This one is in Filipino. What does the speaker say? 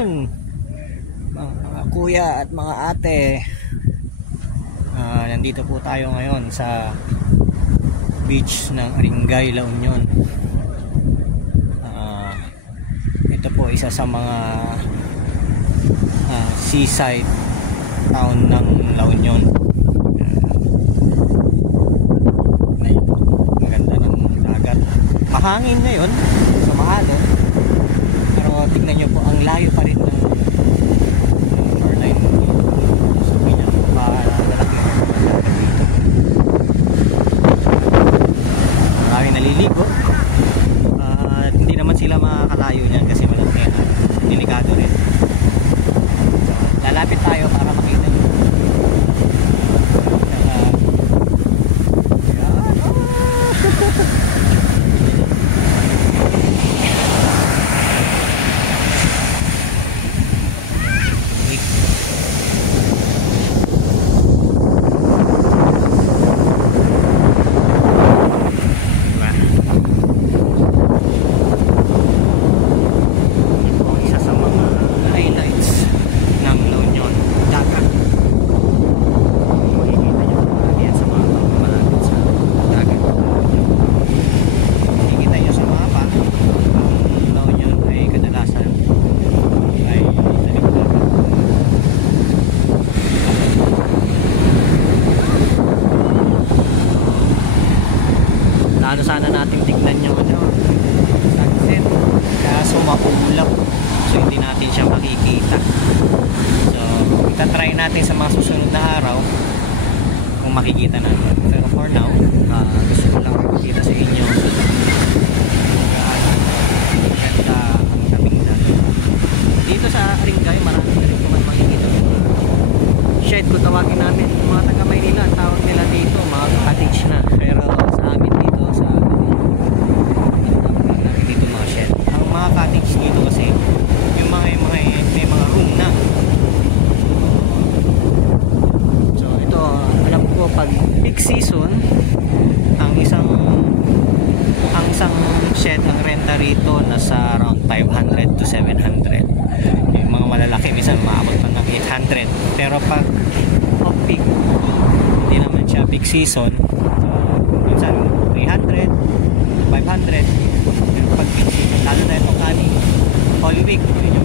afternoon mga kuya at mga ate. Nandito po tayo ngayon sa beach ng Aringay, La Union. Ito po isa sa mga seaside town ng La Union. Maganda ng dagat, mahangin ngayon sa maalon, pero tignan nyo po ang layo pa rin ng shoreline. Sabi niya lalaki dito, maraming naliligo at hindi naman sila makakalayo niyan kasi malaki at delikado rin. So, lalapit tayo para makita nyo. Sana natin tignan yung sunset, kaso maulap, so hindi natin siya makikita. So itatry natin sa mga susunod na araw kung makikita natin, pero for now gusto ko lang makikita sa inyo ganda ang tabing natin dito sa Aringay. Marami na rin naman makikita shed kung tawagin natin. Yung mga taga Maynila ang tawag nila dito mga cottage na, pero sa amin dito sa dito mga shed. Ang mga cottage dito kasi yung may mga room na. So ito, alam ko pag peak season ang isang shed, ang renta rito nasa around 500 to 700. Yung mga malalaki minsan maabot pa ng 800, pero pag off peak, hindi naman siya peak season, minsan 300, 500. Pero pag peak season, lalo na itong all week, yun